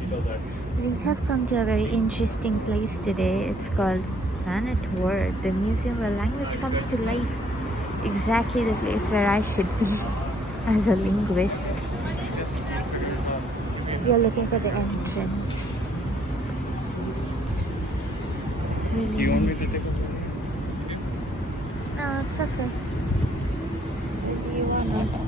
We have come to a very interesting place today. It's called Planet Word, the museum where language comes to life. Exactly the place where I should be as a linguist. We are looking for the entrance. Really Do you want me nice. to take a photo? No, it's okay. Do you want to?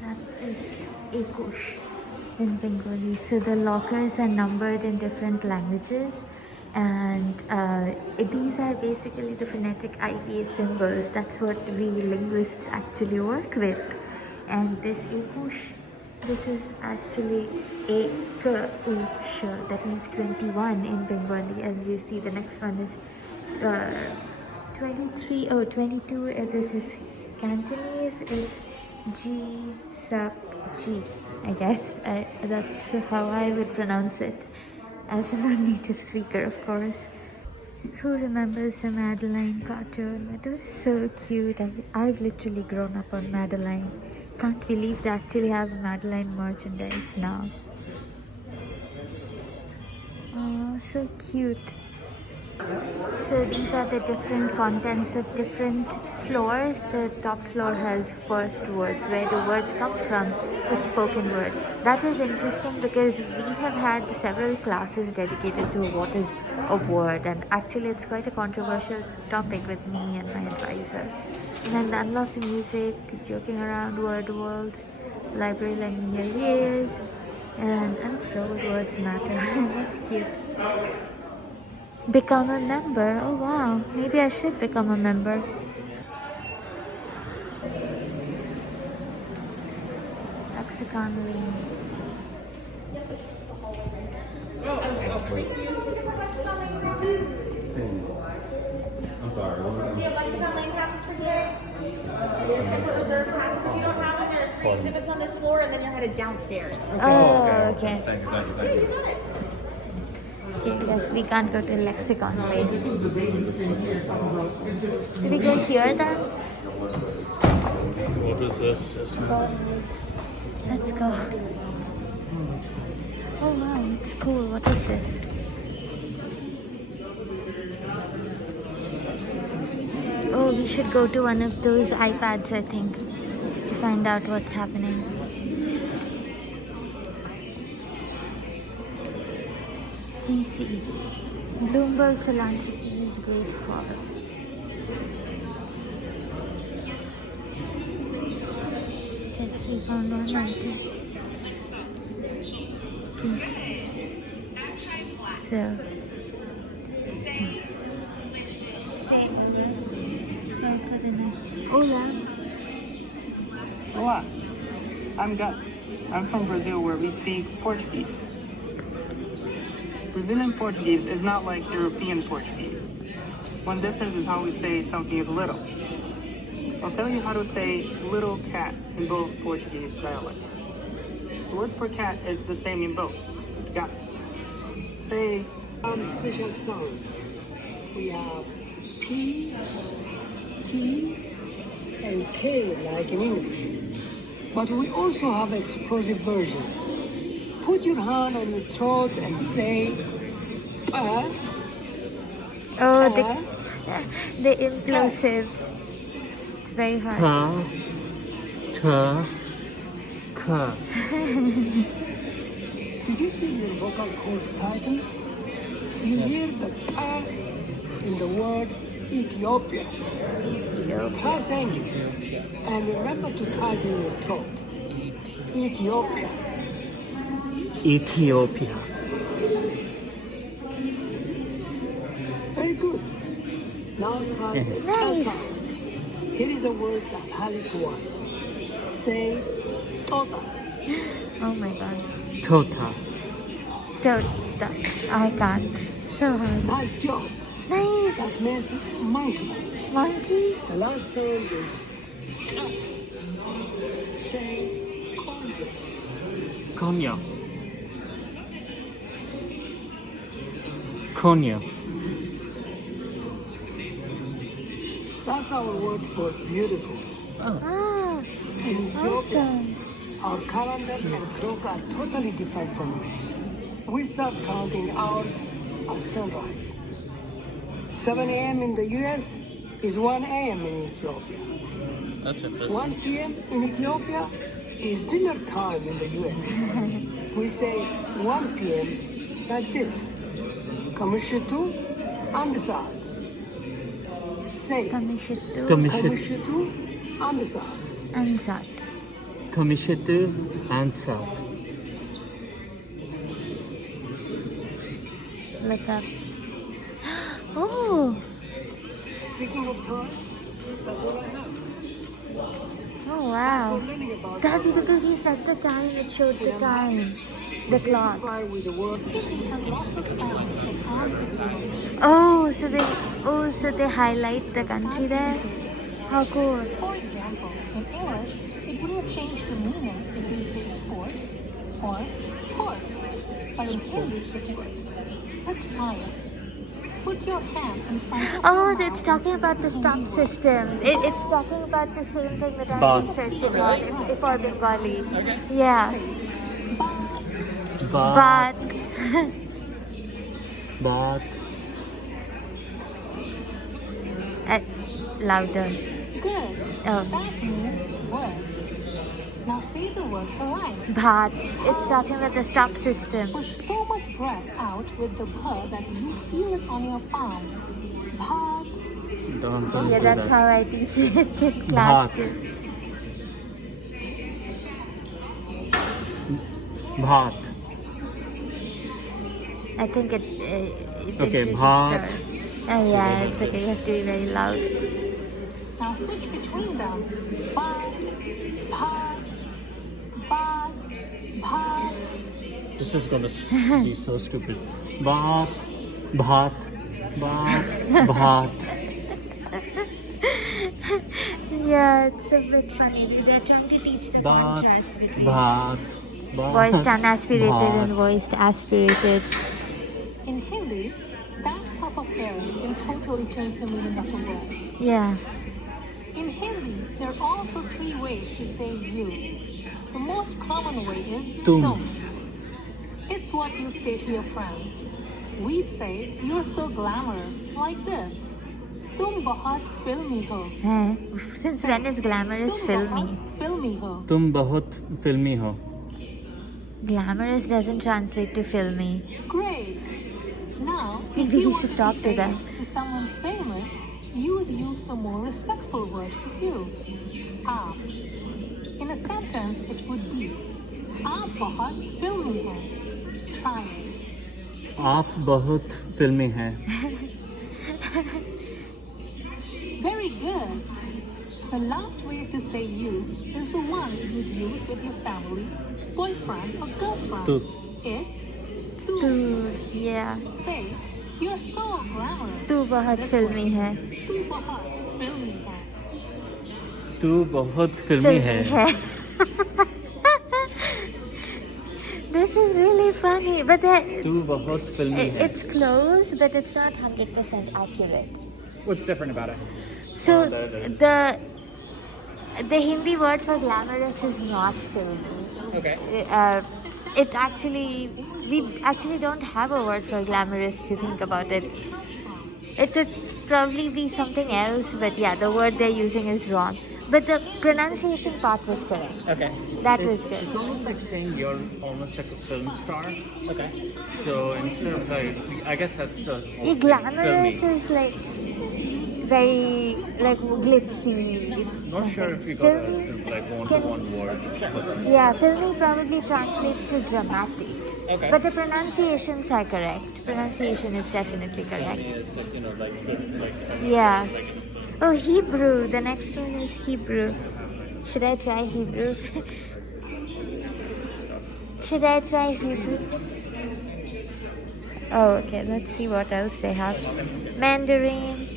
That is Ekush in Bengali. So the lockers are numbered in different languages, and these are basically the phonetic IPA symbols. That's what we linguists actually work with. And this Ekush, this is actually Ekush, that means 21 in Bengali. As you see, the next one is 23, oh 22, this is Cantonese, is G sub G, I guess. That's how I would pronounce it as a non-native speaker, of course. Who remembers the Madeline cartoon? It was so cute. I've literally grown up on Madeline. Can't believe they actually have Madeline merchandise now. Oh, so cute. So these are the different contents of different floors. The top floor has first words, where the words come from, the spoken word. That is interesting because we have had several classes dedicated to what is a word, and actually it's quite a controversial topic with me and my advisor. And then unlock the music, joking around, word worlds, library lending your ears, and so words matter. That's cute. Become a member. Oh wow, maybe I should become a member. Lexicon Lane. I'm sorry. Do you have Lexicon Lane passes for today? We have separate reserve passes. If you don't have them, there are 3 exhibits on this floor, and then you're headed downstairs. Oh, okay. Thank you, thank you, Yeah, thank you you. got it. Yes, we can't go to Lexicon Lane. Did we go here then? What is this? Let's go. Oh wow, it's cool. What is this? Oh, we should go to one of those iPads, I think, to find out what's happening. Let me see. Bloomberg philanthropy is great for. Let's see, found one item. So, say sorry for the night. Hola. Olá, I'm Gus. I'm from Brazil where we speak Portuguese. Brazilian Portuguese is not like European Portuguese. One difference is how we say something is little. I'll tell you how to say little cat in both Portuguese dialects. The word for cat is the same in both. Gat. Say, special sound. We have P, T, and K like in English. But we also have explosive versions. Put your hand on your throat and say, Oh, the implosives. It's very hard. Did you feel your vocal cords tighten? You hear the pa in the word Ethiopia. Try saying it. And remember to tighten your throat. Ethiopia. Ethiopia. Very good. Now try the Nice. sound. Here is a word that has it twice. Say tota. Oh my god. Tota. So, I can't. So hard. Nice job. Nice. That means monkey. Monkey? The last sound is say Konya. Konya. That's our word for beautiful. Ah, In Ethiopia, awesome. our calendar and clock are totally different from yours. We start counting hours at sunrise. 7 a.m. in the US is 1 a.m. in Ethiopia. That's interesting. 1 p.m. in Ethiopia is dinner time in the US. We say 1 p.m. like this. Kamishatu Andasad. Say Kamishitu Kamishatu Andasad. Ansat. Kamishitu and South. Look up. Oh, Speaking of time, that's all I have. oh wow. For learning about That's because he set the time, it showed the time. The clock. Try with the word. So they highlight the country there. How cool. For example, in English, it would have changed the meaning if you say sports or sport. But in Hindi, it's different. Let's try it. Put your hand in front of Oh, your it's mouth talking and about the say stop system. It's talking about the same thing that I've Bath. been searching on for Bengali. Yeah. Bath. But Bath. louder. Good. Oh, That means word. Now say the word for life. bhat. It's talking about the stop system. Push so much breath out with the bha that you feel it on your palm. Bhat. Don't Yeah, do that's that. how I teach it in class Bhat. too. Bhat. I think it Okay, increases bhat. your- Oh yeah, it's okay. You have to be very loud. Now switch between them. Bhat. Bhat. Bhat. Bhat. This is gonna be so stupid. Bhat. Bhat. Bhat. Bhat. Yeah, it's a bit funny. They're trying to teach the Bhat. contrast between Bhat. Bhat. voiced unaspirated Bhat. and voiced aspirated. In Hindi, that type of pairing can totally change the meaning of a word. Yeah. In Hindi, there are also 3 ways to say you. The most common way is Tum. It's what you say to your friends. We'd say, you're so glamorous, like this. Tum bahut filmy ho. Eh, since when is glamorous Tum filmy? bahut filmy ho. तुम बहुत फिल्मी हो. Glamorous doesn't translate to filmy. Great. Now, if Maybe you we wanted should talk to say them. to someone famous, you would use some more respectful words for you. Aap. In a sentence, it would be, Aap bahut filmy hai. Try it. आप बहुत फिल्मी हैं. Very good. The last way to say you is the one you'd use with your family, boyfriend or girlfriend. Tu. It's tu. Dude, yeah. Say, you're so glamorous. तू बहुत filmy है. Tu bahut filmy hai. तू बहुत फिल्मी है. This is really funny, but तू बहुत फिल्मी है. it's close, but it's not 100% accurate. What's different about it? So That is. the Hindi word for glamorous is not filmy. Okay. It actually, we actually don't have a word for glamorous to think about it. It could probably be something else, but yeah, the word they're using is wrong. But the pronunciation part was correct. Okay. That was It's good. almost like saying you're almost like a film star. Okay. So instead of like, I guess that's the Yeah, glamorous filmy. is like very like glitzy. It's Not sure if we got filmy. to like Can- one-to-one word. Yeah, filmy probably translates to dramatic. Okay. But the pronunciations are correct. Pronunciation is definitely correct. It's like, you know, like Yeah. Oh, Hebrew. The next one is Hebrew. Should I try Hebrew? Should I try Hebrew? Oh, okay. Let's see what else they have. Mandarin.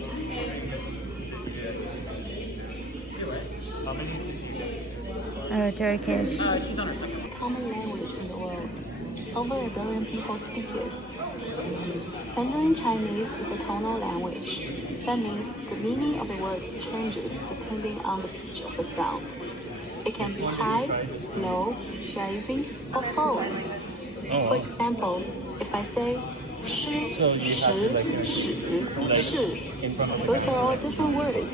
Oh, Turkish. She's on her second. Common language in the world. Over 1 billion people speak it. Mandarin Chinese is a tonal language. That means the meaning of the word changes depending on the pitch of the sound. It can be high, low, rising, or falling. For example, if I say 诗, So you have like 时, like 是, in front of those are all different words.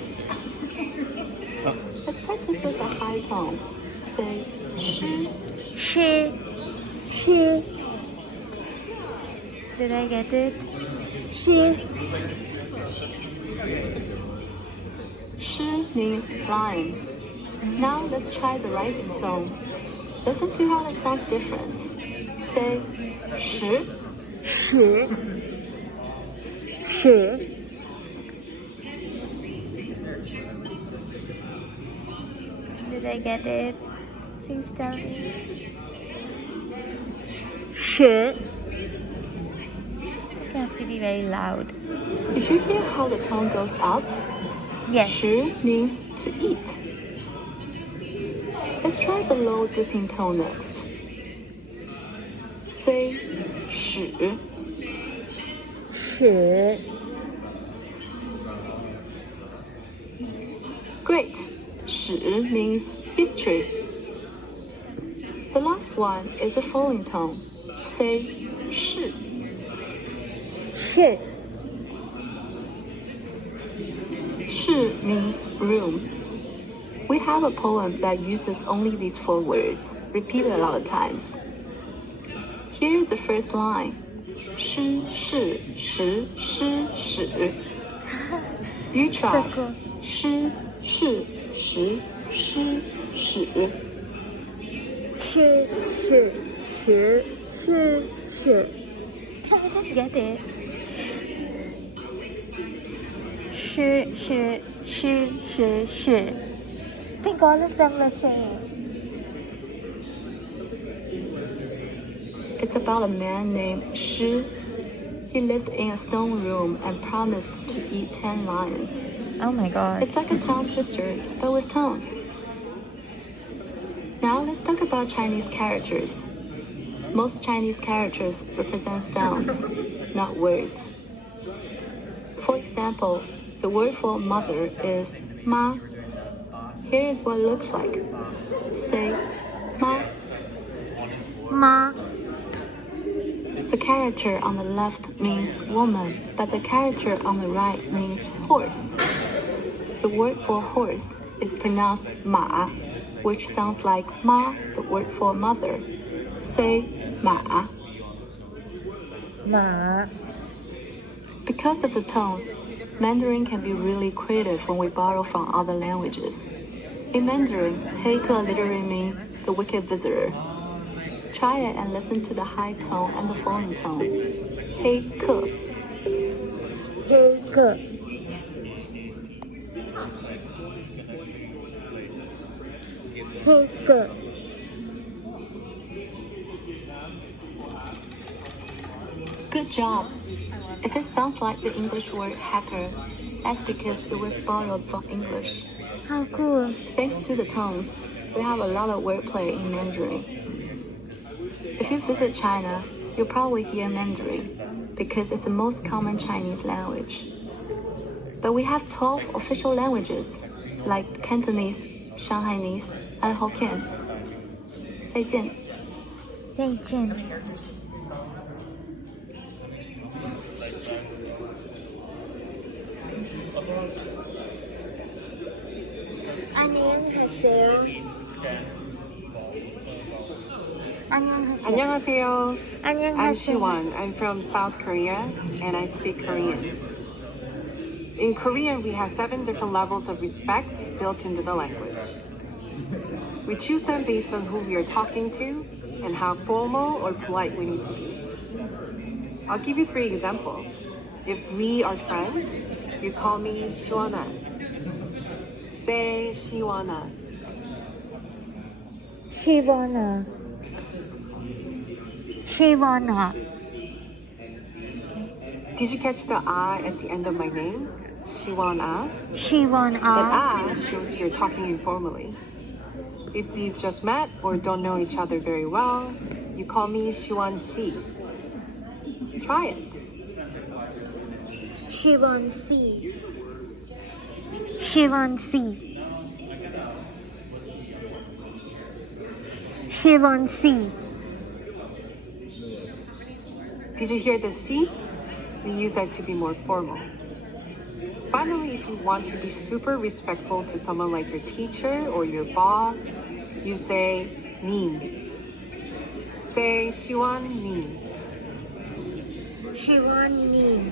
Let's practice with a high tone. Say 诗. She. Did I get it? She. 诗 means flying. Now let's try the rising tone. Listen to how it sounds different. Say 十. Did I get it? Please tell me. You have to be very loud. Did you hear how the tone goes up? Yes. 十 means to eat. Let's try the low dipping tone next. Say 始. Great. 始 means history. The last one is a falling tone. Say 是. Shi means room. We have a poem that uses only these 4 words, repeated a lot of times. Here is the first line. 诗是时诗始. You try. So cool. 诗是时诗始. I didn't get it. Shi. I think all of them are same. It's about a man named Shi. He lived in a stone room and promised to eat 10 lions. Oh my god. It's like a tongue twister, but with tones. Now let's talk about Chinese characters. Most Chinese characters represent sounds, not words. For example, the word for mother is ma. Here is what it looks like. Say ma. Ma. The character on the left means woman, but the character on the right means horse. The word for horse is pronounced ma, which sounds like ma, the word for mother. Say ma. Ma. Because of the tones, Mandarin can be really creative when we borrow from other languages. In Mandarin, 黑客 literally means the wicked visitor. Try it and listen to the high tone and the falling tone. 黑客. Good job. If it sounds like the English word hacker, that's because it was borrowed from English. How cool. Thanks to the tones, we have a lot of wordplay in Mandarin. If you visit China, you'll probably hear Mandarin because it's the most common Chinese language. But we have 12 official languages like Cantonese, Shanghainese, and Hokkien. 再见. 再见. 안녕하세요. I'm Shiwon. I'm from South Korea and I speak Korean. In Korean, we have 7 different levels of respect built into the language. We choose them based on who we are talking to and how formal or polite we need to be. I'll give you 3 examples. If we are friends, you call me Shiwona. Say Shiwona. Shivana. Did you catch the I at the end of my name? 시원아. 시원아. That shows you're talking informally. If you've just met or don't know each other very well, you call me Shiwan Si. Try it. 시원씨. 시원씨. 시원씨. Did you hear the Si? We use that to be more formal. Finally, if you want to be super respectful to someone like your teacher or your boss, you say 님. Say 시원 님. 시원님.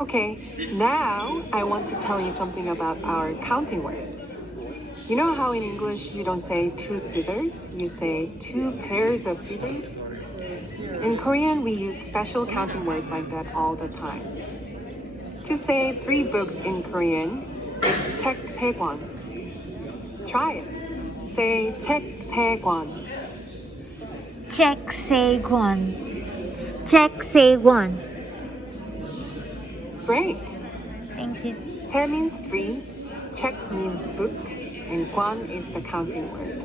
Okay, now I want to tell you something about our counting words. You know how in English you don't say two scissors, you say two pairs of scissors? In Korean, we use special counting words like that all the time. To say 3 books in Korean is 책 3권. Try it. Say 책 3권. 책 3권. 책 3권. Great. Thank you. 세 means 3, 책 means book, and 권 is the counting word.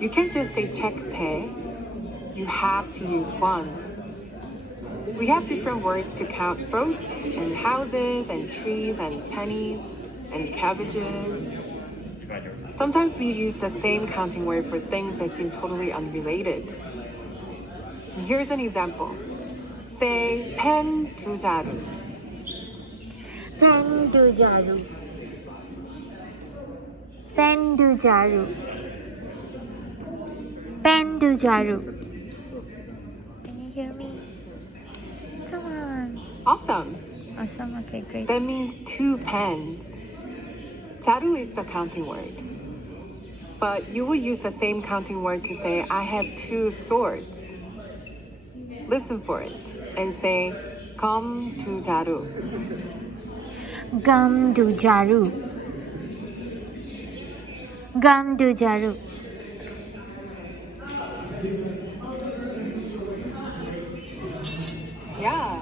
You can't just say 책 3. You have to use 권. We have different words to count boats and houses and trees and pennies and cabbages. Sometimes we use the same counting word for things that seem totally unrelated. Here's an example. Say 펜 2자루. 펜 2자루. 펜 2자루. 펜 2자루. Can you hear me? Come on. Awesome. Awesome. Okay, great. That means 2 pens. 자루 is the counting word. But you will use the same counting word to say, I have 2 swords. Listen for it and say, 검 2자루. gum 2자루. gum 2자루. Yeah.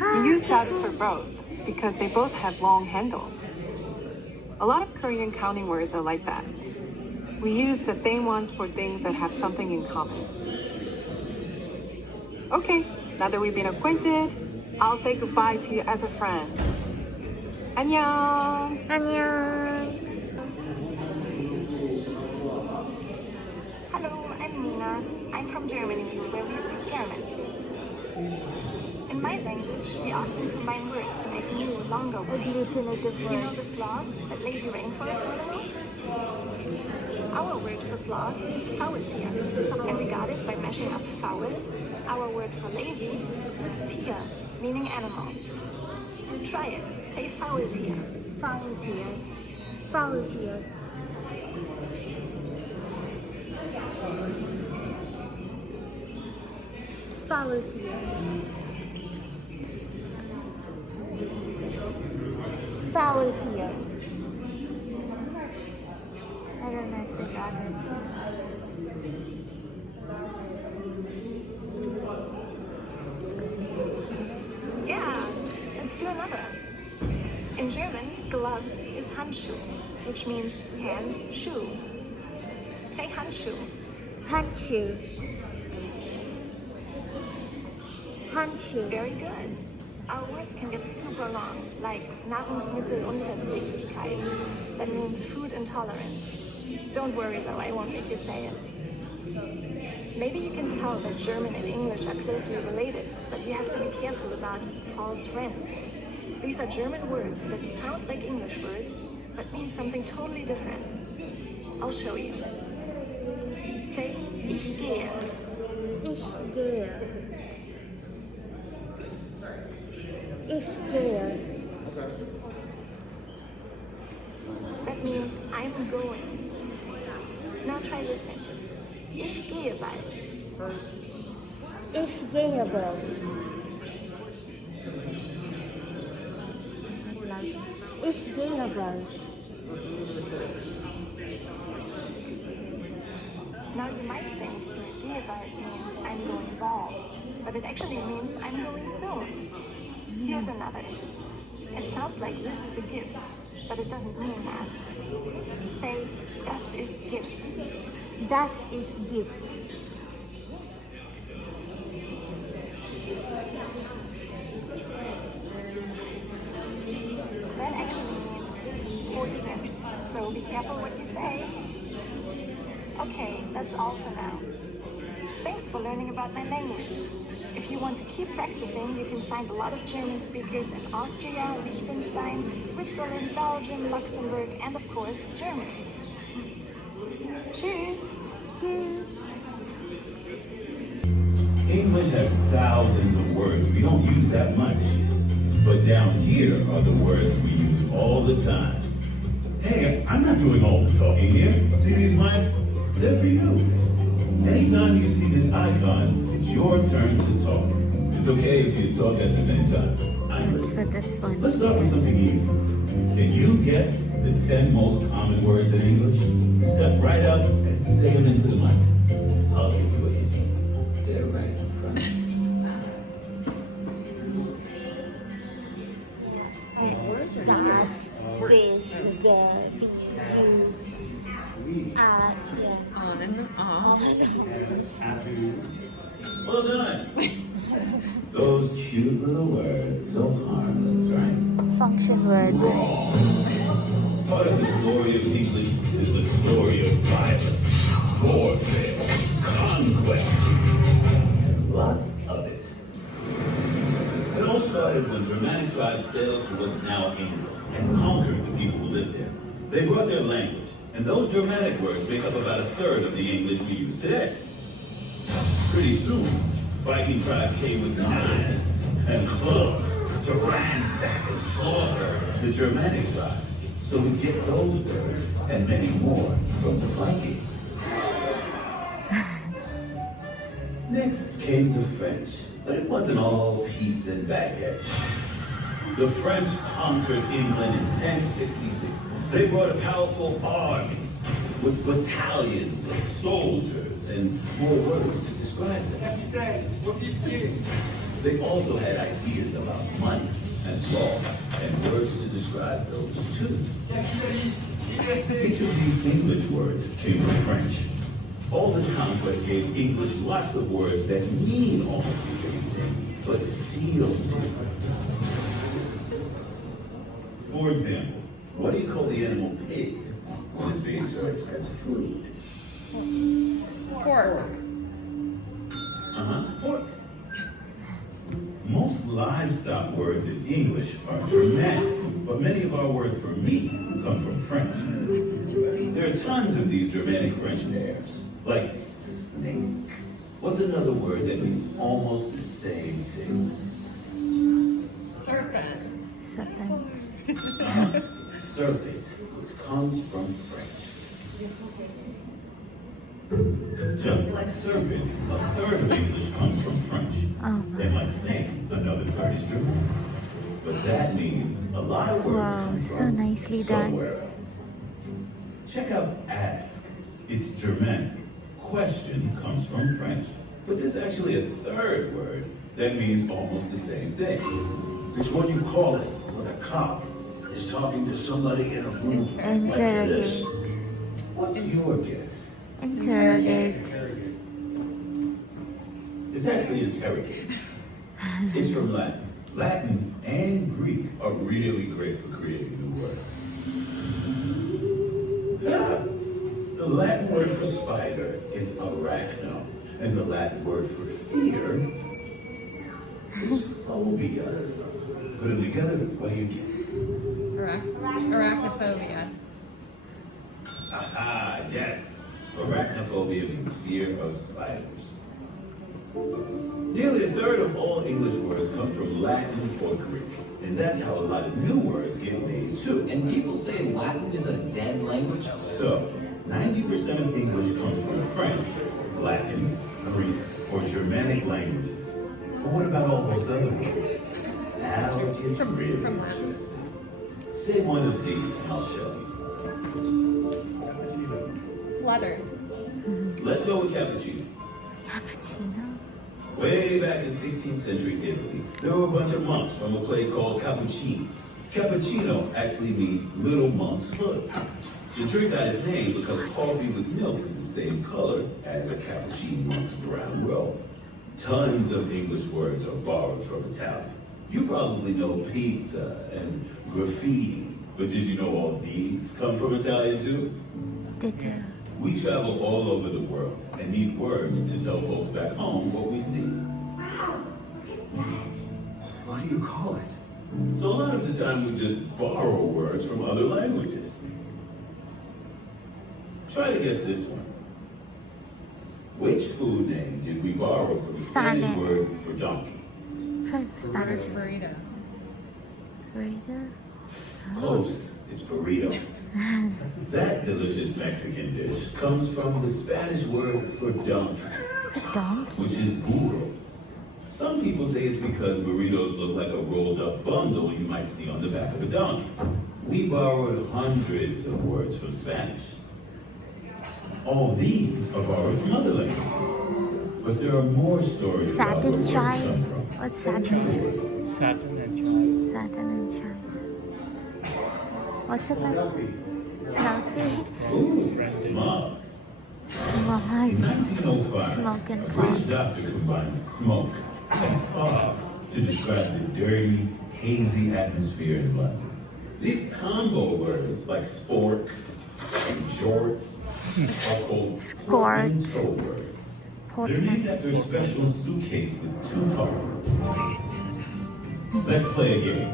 We use 자루 for both because they both have long handles. A lot of Korean counting words are like that. We use the same ones for things that have something in common. Okay, now that we've been acquainted, I'll say goodbye to you as a friend. 안녕. 안녕. Hello, I'm Nina. I'm from Germany, where we speak German. In my language, we often combine words to make new, longer words. Agglutinative You know words. the sloth, that lazy rainforest animal? Our word for sloth is Faultier, and we got it by mashing up foul, our word for lazy, with tier, meaning animal. Try it. Say Faultier. Faultier. Faultier. Faultier. Faultier. I don't know if they got it. Yeah, let's do another. In German, glove is Handschuh, which means hand, shoe. Say Handschuh. Handschuh. Handschuh. Very good. Our words can get super long, like Nahrungsmittelunverträglichkeit. That means food intolerance. Don't worry though, I won't make you say it. Maybe you can tell that German and English are closely related, but you have to be careful about false friends. These are German words that sound like English words, but mean something totally different. I'll show you. Say, ich gehe. Ich gehe. Ich gehe. That means I'm going. Now try this sentence. Ich gehe bald. Ich gehe bald. Ich gehe bald. Now you might think ich gehe bald means I'm going bald. but it actually means I'm going soon. Here's another. It sounds like this is a gift, but it doesn't mean that. Say, das ist Gift. Das ist Gift. That actually means this is poison, so be careful what you say. Okay, that's all for now. Thanks for learning about my language. If you want to keep practicing, you can find a lot of German speakers in Austria, Liechtenstein, Switzerland, Belgium, Luxembourg, and of course, Germany. Cheers! Cheers. English has thousands of words. We don't use that much. But down here are the words we use all the time. Hey, I'm not doing all the talking here. See these mics? They're for you. Anytime you see this icon, it's your turn to talk. It's okay if you talk at the same time. I'm For listening. this one. Let's start with something easy. Can you guess the 10 most common words in English? Step right up and say them into the mics. I'll give you a hint. They're right in front of you. Das, this, the, Well done. Those cute little words, so harmless, right? function words. Part of the story of English is the story of violence, warfare, conquest, and lots of it. It all started when Germanic tribes sailed to what's now England and conquered the people who lived there. They brought their language, and those Germanic words make up about a third of the English we use today. Pretty soon, Viking tribes came with knives and clubs to ransack and slaughter the Germanic tribes. So we get those words and many more from the Vikings. Next came the French, but it wasn't all peace and baguettes. The French conquered England in 1066. They brought a powerful army with battalions of soldiers and more words to describe them. They also had ideas about money and law and words to describe those too. Each of these English words came from French. All this conquest gave English lots of words that mean almost the same thing, but feel different. For example, what do you call the animal pig when it's being served as food? Pork. Pork. Most livestock words in English are Germanic, but many of our words for meat come from French. There are tons of these Germanic French pairs, like snake. What's another word that means almost the same thing? Serpent. Serpent. Serpent, which comes from French. Just like serpent, a third of English comes from French. And like snake, another third is German. But that means a lot of words Wow, come so from nicely done. somewhere else. Check out ask. It's Germanic. Question comes from French. But there's actually a third word that means almost the same thing. It's what you call it when a cop is talking to somebody in a room like this. Interrogate. What's your guess? Interrogate. It's actually interrogate. It's from Latin. Latin and Greek are really great for creating new words. The Latin word for spider is arachno, and the Latin word for fear is phobia. Put them together, what do you get? Arachnophobia. Aha, yes. Arachnophobia means fear of spiders. Nearly a third of all English words come from Latin or Greek, and that's how a lot of new words get made too. And people say Latin is a dead language? So, 90% of English comes from French, Latin, Greek, or Germanic languages. But what about all those other words? Now it gets really interesting. Say one of these and I'll show you. Flutter. Let's go with cappuccino. Cappuccino. Way back in 16th century Italy, there were a bunch of monks from a place called Cappuccino. Cappuccino actually means little monk's hood. The drink got its name because coffee with milk is the same color as a cappuccino monk's brown robe. Tons of English words are borrowed from Italian. You probably know pizza and graffiti, but did you know all these come from Italian too? Did you? We travel all over the world and need words to tell folks back home what we see. Wow, look at that. What do you call it? So a lot of the time we just borrow words from other languages. Try to guess this one. Which food name did we borrow from the Spanish word for donkey? Spanish burrito. Burrito? Close. It's burrito. That delicious Mexican dish comes from the Spanish word for donkey, which is burro. Some people say it's because burritos look like a rolled up bundle you might see on the back of a donkey. We borrowed hundreds of words from Spanish. All these are borrowed from other languages. But there are more stories about where words come from. What's satin chai? Saturn and Child. Satin and chai. What's the question? Selfie? Ooh, smog. Smog. In 1905, Smoke and a British doctor combined smoke and fog to describe the dirty, hazy atmosphere in London. These combo words like spork and jorts are called portmanteau words. They're named after a special suitcase with two parts. Let's play a game.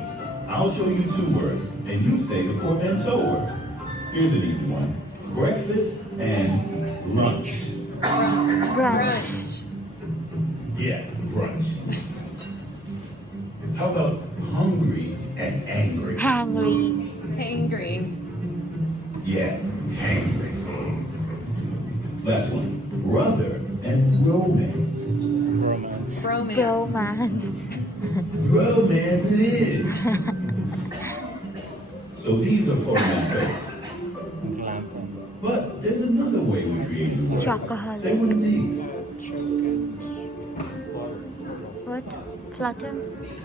I'll show you two words, and you say the portmanteau word. Here's an easy one. Breakfast and lunch. Brunch. Yeah, brunch. How about hungry and angry? Hungry. Angry. Yeah, hangry. Last one. Brother and romance. Romance. Romance. Romance it is. So these are portmanteaus. Glamping. But there's another way we create words. Chocoholic. Say one of these. What? Flutter?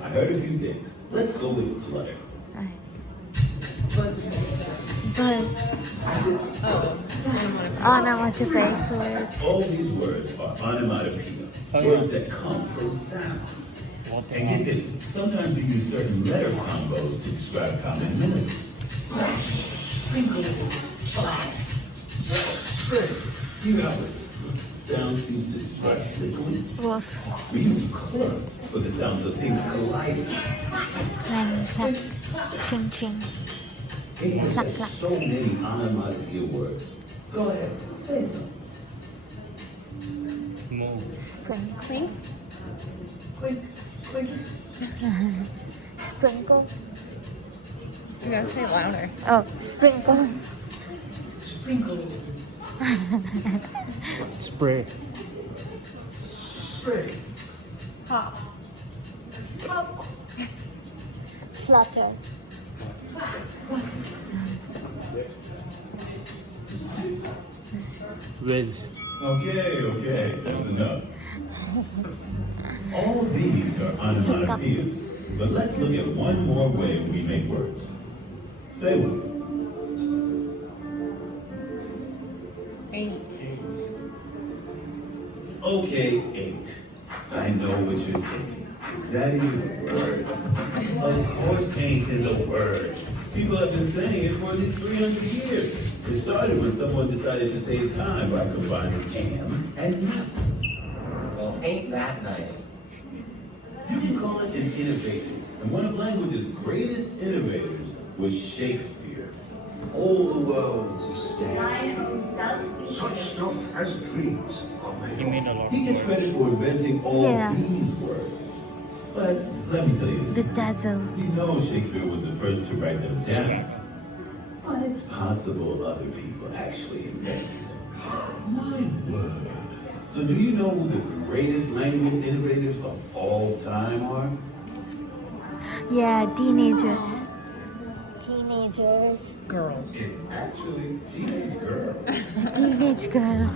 I heard a few things. Let's go with flutter. Right. Buzz. Buzz. Oh. Onomatopoeic words. All these words are onomatopoeia, words that come from sounds. And get this, sometimes we use certain letter combos to describe common noises. Sprinkle, fly, spread. You have a sound seems to describe liquids. Wolf. We use club for the sounds of things colliding. Clang, clap. Ching, ching. English Clap, has clap. so many onomatopoeia words. Go ahead, say some. Move. Sprinkle. Click, click. Sprinkle. You gotta say it louder. Oh, sprinkle. Sprinkle, Spray. spray, Pop. Flutter. Whiz. Okay, that's enough. All these are onomatopoeias, but let's look at one more way we make words. Say one. 8. Okay, 8. I know what you're thinking. Is that even a word? Of course, 8 is a word. People have been saying it for at least 300 years. It started when someone decided to save time by combining am and not. Well, ain't that nice? You can call it an innovation, and one of language's greatest innovators was Shakespeare. All the world to stay. I himself Such stuff as dreams are made He of. made a lot. He gets credit for inventing all Yeah. these words. But let me tell you The something. dazzle. We know Shakespeare was the first to write them down, but it's possible other people actually invented them. My word. So do you know who the greatest language innovators of all time are? Yeah, teenagers. Teenagers. Girls. It's actually teenage girls. Teenage girls.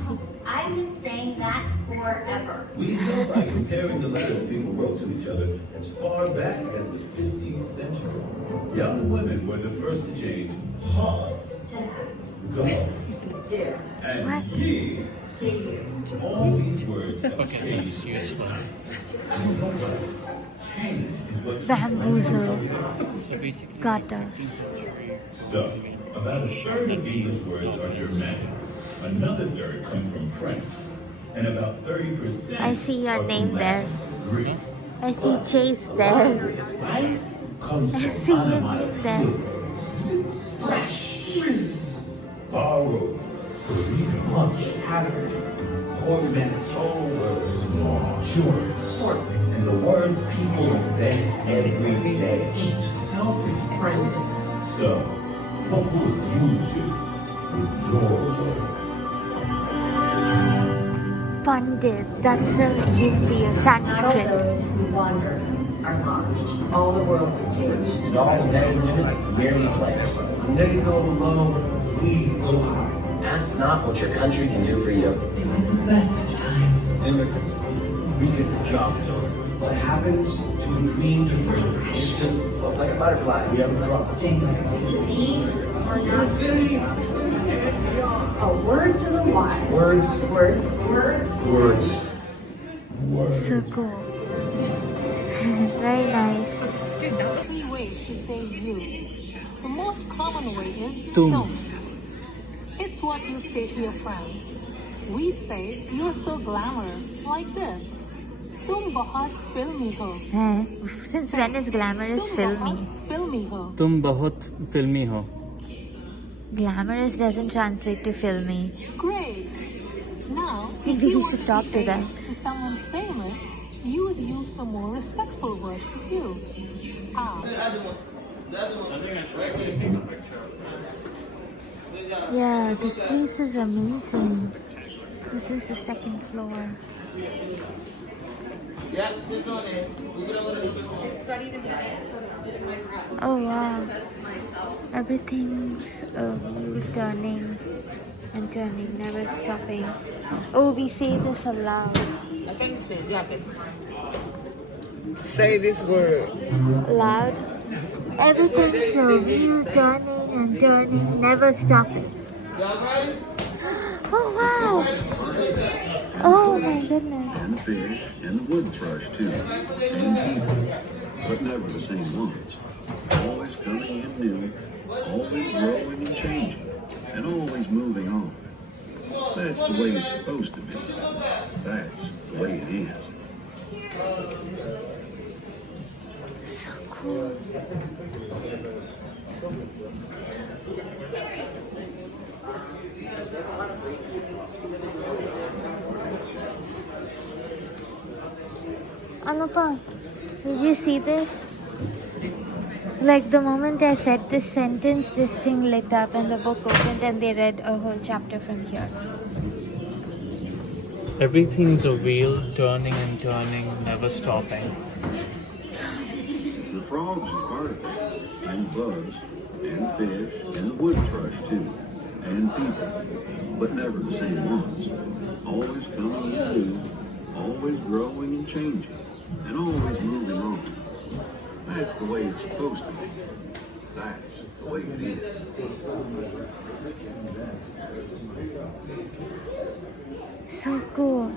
I've been saying that forever. We can tell by comparing the letters people wrote to each other as far back as the 15th century. Young women were the first to change hearth, doth, and ye. All these words have changed. Change is what Bamboozle. So basically, Gata. So, about a third of English words are Germanic, another third come from French, and about 30% I see your are name from there. Latin, Greek. I see Chase there. Spice comes I from see your name there. onomatopoeia. Splash. Borrow. Korean. Lunch, hazard, Portmanteau words. small, short, Fork. And the words people invent every day. eat, selfie, friend. So, what would you do with your words? Pandit, that's from Hindi or Sanskrit. Those who wander are lost. All the world's a stage. And all the men and women merely players. When they go low, we go high. Ask not what your country can do for you. It was the best of times. Immigrants, we get the job done. What happens to a dream deferred? Instant, Float like a butterfly. we have a problem. Sting like a bitch. To be or not to be. A word to the wise. Words, Words. Words. words. So cool. Very nice. Dude, that was 3 ways to say you. The most common way is Tum. don't. It's what you say to your friends. We'd say, you're so glamorous, like this. Tum bahut filmy ho. Since when is glamorous Tum filmy? bahut filmy ho. तुम बहुत फिल्मी हो. Glamorous doesn't translate to filmy. Great. Now, if Maybe we you wanted should to talk to say them. to someone famous, you would use some more respectful words too. Ah. Yeah, this place is amazing. This is the second floor. Oh wow. Everything's you turning and turning, never stopping. Oh, we say this aloud. Say this word. Loud. Everything's you turning and turning, never stopping. Oh wow. Oh my goodness. And fish, and wood thrush too, and people, but never the same ones. Always coming in new, always growing and changing, and always moving on. That's the way it's supposed to be. That's the way it is. So cool. Anupa, did you see this? Like the moment I said this sentence, this thing lit up and the book opened and they read a whole chapter from here. Everything's a wheel, turning and turning, never stopping. The frogs are part of it, and bugs, and fish, and the wood thrush too, and people, but never the same ones. Always coming in new, always growing and changing, and always moving on. That's the way it's supposed to be. That's the way it is. So cool.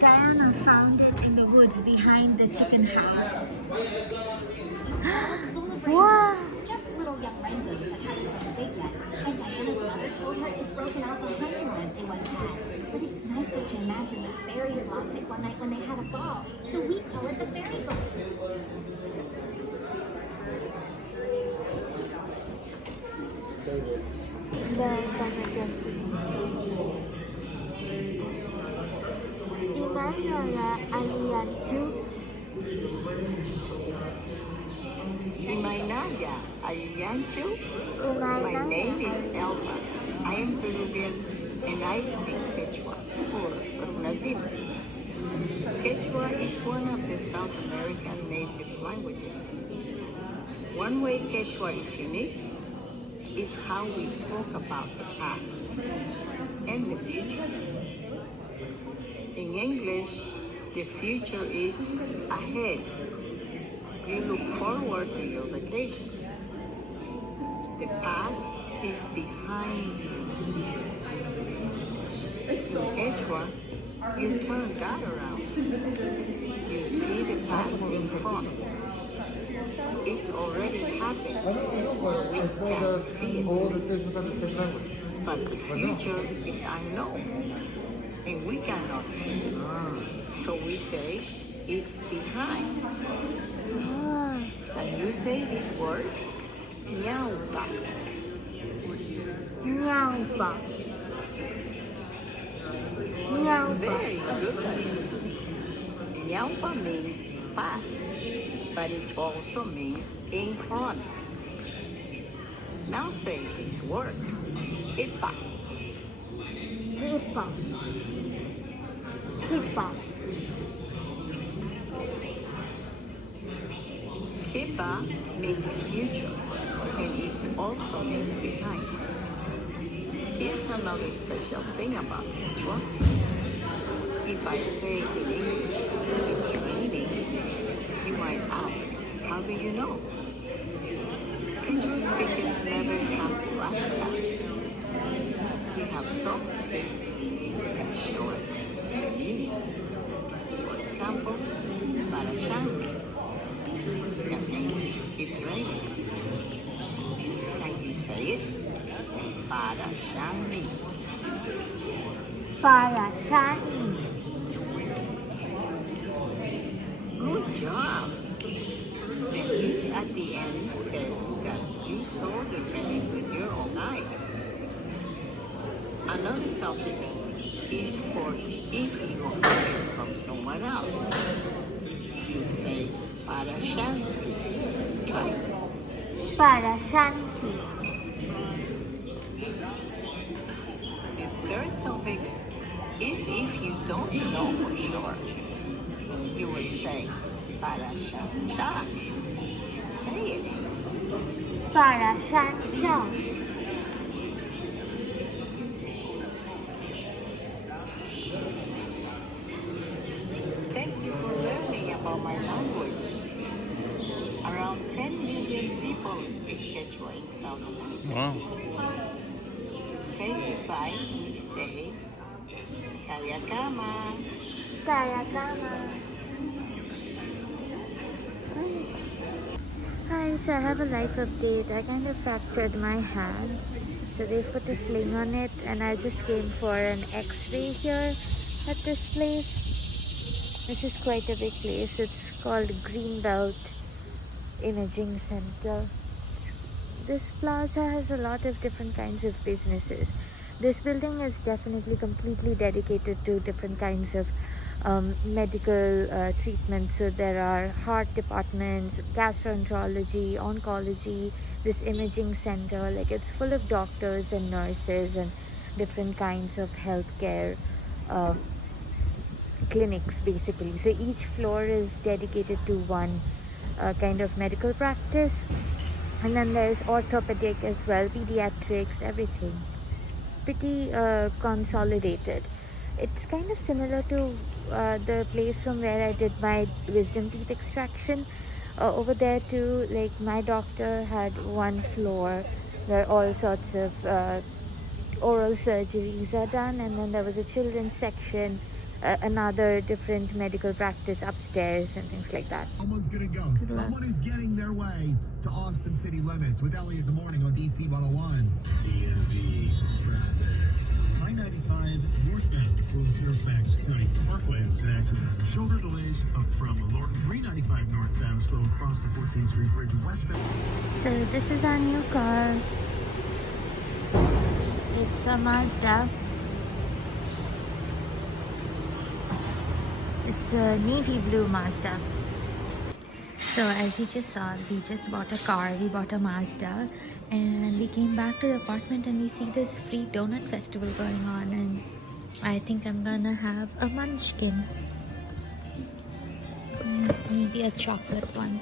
Diana found it in the woods behind the chicken house. Wow! Just little young rainbows that haven't grown big yet. And Diana's mother told her it was broken out from honeyland they once had. But it's nicer to imagine that fairies lost it one night when they had a ball. So we call it the fairy glaze. Alianzu. You might not. Vaya, Ayancho. My name is Elba. I am Peruvian and I speak Quechua or Runazim. Quechua is one of the South American native languages. One way Quechua is unique is how we talk about the past and the future. In English, the future is ahead. You look forward to your vacations. The past is behind you. In Quechua, you turn that around. You see the past in front. It's already happened. We can see it. But the future is unknown, and we cannot see it. So we say it's behind. And you say this word, ñaupa. Ñaupa. Ñaupa. Very good. Ñaupa means past, but it also means in front. Now say this word, hipa. Hipa. Hipa. Hipa means future, and it also means behind. Here's another special thing about Quechua. If I say in English, it's raining, you might ask, how do you know? Quechua speakers never have to ask that. We have suffixes that show us the meaning. For example, parashan. That means it's raining. Can you say it? Parashani. Parashani. Good job. The hit at the end says that you saw the rain with your own eyes. Another suffix is for if you heard it from someone else. You'd say parashansi. Try it. Parashansi. The third suffix is if you don't know for sure. You would say parashancha. Say it. Parashancha. Thank you for learning about my language. Around 10 million people speak Quechua in South America. Wow. To say goodbye, we say Kayakama. Kayakama. Hi, so I have a life update. I kind of fractured my hand. So they put a sling on it and I just came for an x-ray here at this place. This is quite a big place. It's called Greenbelt Imaging Center. This plaza has a lot of different kinds of businesses. This building is definitely completely dedicated to different kinds of medical treatment. So there are heart departments, gastroenterology, oncology, this imaging center. Like, it's full of doctors and nurses and different kinds of healthcare clinics basically. So each floor is dedicated to one kind of medical practice, and then there's orthopedic as well, pediatrics, everything. Pretty consolidated. It's kind of similar to the place from where I did my wisdom teeth extraction. Over there too, like, my doctor had one floor where all sorts of oral surgeries are done, and then there was a children's section, another different medical practice upstairs and things like that. Someone's gonna go. Someone is getting their way to Austin city limits with Elliot in the morning on DC 101. DMV traffic. I-95 northbound for Fairfax County Parkway was an accident. Shoulder delays up from Lorton. 395 northbound slow across the 14th Street Bridge westbound. So this is our new car. It's a Mazda. It's a navy blue Mazda. So as you just saw, we just bought a car. We bought a Mazda, and we came back to the apartment and we see this free donut festival going on, and I think I'm gonna have a munchkin. Maybe a chocolate one.